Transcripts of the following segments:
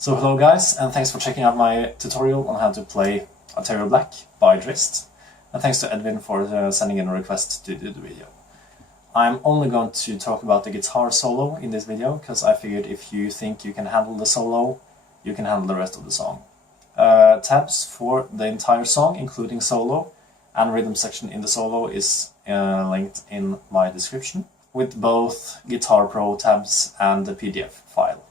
So hello guys, and thanks for checking out my tutorial on how to play Arterial Black by Drist. And thanks to Edwin for sending in a request to do the video. I'm only going to talk about the guitar solo in this video, because I figured if you think you can handle the solo, you can handle the rest of the song. Tabs for the entire song, including solo, and rhythm section in the solo is linked in my description, with both GuitarPro tabs and the PDF file.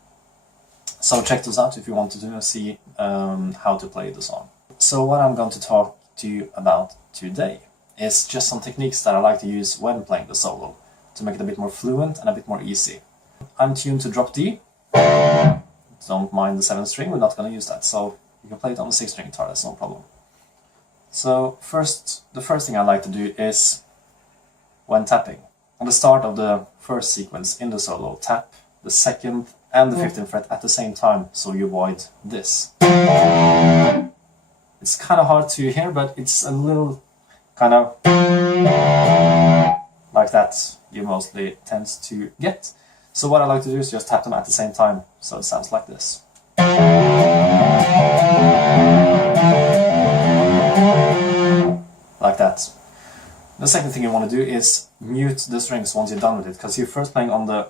So check those out if you want to see how to play the song. So what I'm going to talk to you about today is just some techniques that I like to use when playing the solo, to make it a bit more fluent and a bit more easy. I'm tuned to drop D. Don't mind the 7th string, we're not going to use that, so you can play it on the 6th string guitar, that's no problem. So the first thing I like to do is, when tapping, on the start of the first sequence in the solo, tap the 2nd and the 15th fret at the same time, so you avoid this. It's kind of hard to hear, but it's a little kind of like that you mostly tend to get. So what I like to do is just tap them at the same time, so it sounds like this. Like that. The second thing you want to do is mute the strings once you're done with it, because you're first playing on the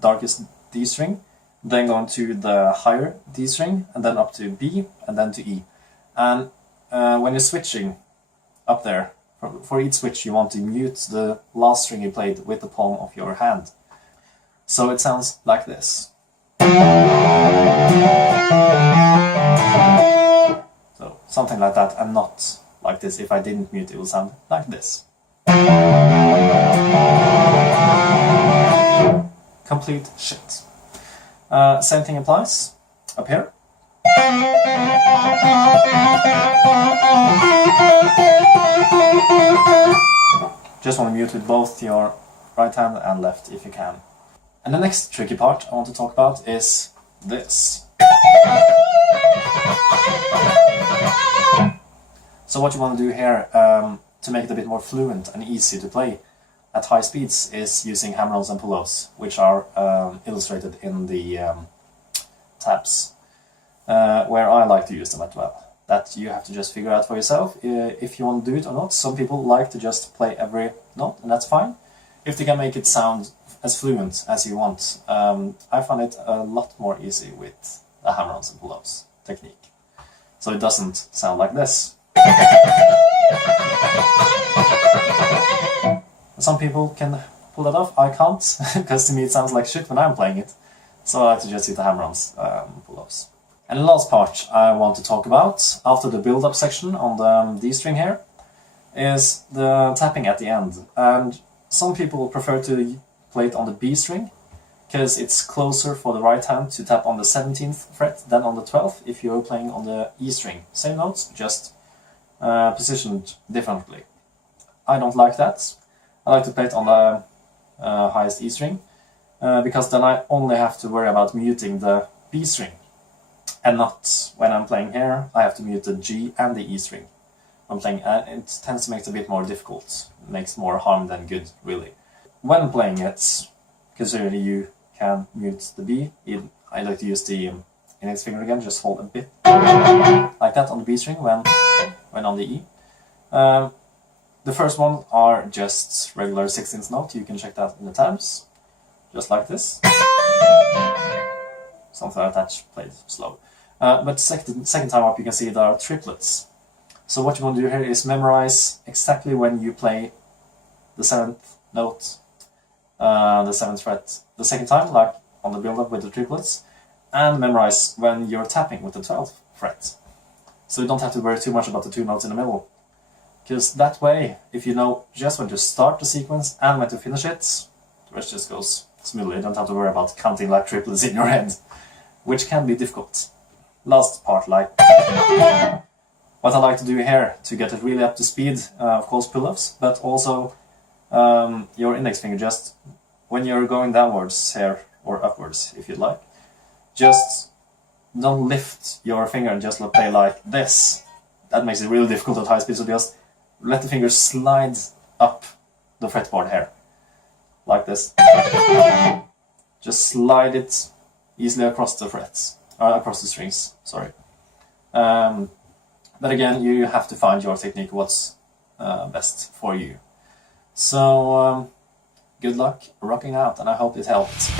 darkest D string, then going to the higher D string, and then up to B, and then to E. And when you're switching up there, for each switch you want to mute the last string you played with the palm of your hand. So it sounds like this. So something like that, and not like this. If I didn't mute, it will sound like this. Complete shit. Same thing applies up here. Just want to mute with both your right hand and left if you can. And the next tricky part I want to talk about is this. So what you want to do here to make it a bit more fluent and easy to play at high speeds is using hammer-ons and pull-offs, which are illustrated in the tabs, where I like to use them as well. That you have to just figure out for yourself if you want to do it or not. Some people like to just play every note, and that's fine, if they can make it sound as fluent as you want. I find it a lot more easy with the hammer-ons and pull-offs technique, so it doesn't sound like this. Some people can pull that off, I can't, because to me it sounds like shit when I'm playing it. So I like to just use the hammer-ons pull-offs. And the last part I want to talk about, after the build-up section on the D string here, is the tapping at the end. And some people prefer to play it on the B string, because it's closer for the right hand to tap on the 17th fret than on the 12th if you're playing on the E string. Same notes, just positioned differently. I don't like that. I like to play it on the highest E string, because then I only have to worry about muting the B string, and not when I'm playing here, I have to mute the G and the E string. I'm playing, it tends to make it a bit more difficult. It makes more harm than good, really. When playing it, because really you can mute the B, I like to use the index finger again, just hold a bit like that on the B string when on the E. The first one are just regular 16th note, you can check that in the tabs, just like this. Something like that, played slow. But second time up you can see there are triplets. So what you want to do here is memorize exactly when you play the 7th note, the 7th fret the second time, like on the build-up with the triplets, and memorize when you're tapping with the 12th fret. So you don't have to worry too much about the 2 notes in the middle. Because that way, if you know just when to start the sequence and when to finish it, the rest just goes smoothly. You don't have to worry about counting like triplets in your head, which can be difficult. Last part, like what I like to do here to get it really up to speed, of course pull-offs, but also your index finger, just when you're going downwards here, or upwards if you'd like, just don't lift your finger and just play like this. That makes it really difficult at high speed, so just let the finger slide up the fretboard here, like this. Just slide it easily across the frets. across the strings, sorry. But again, you have to find your technique, what's best for you. So good luck rocking out, and I hope it helped.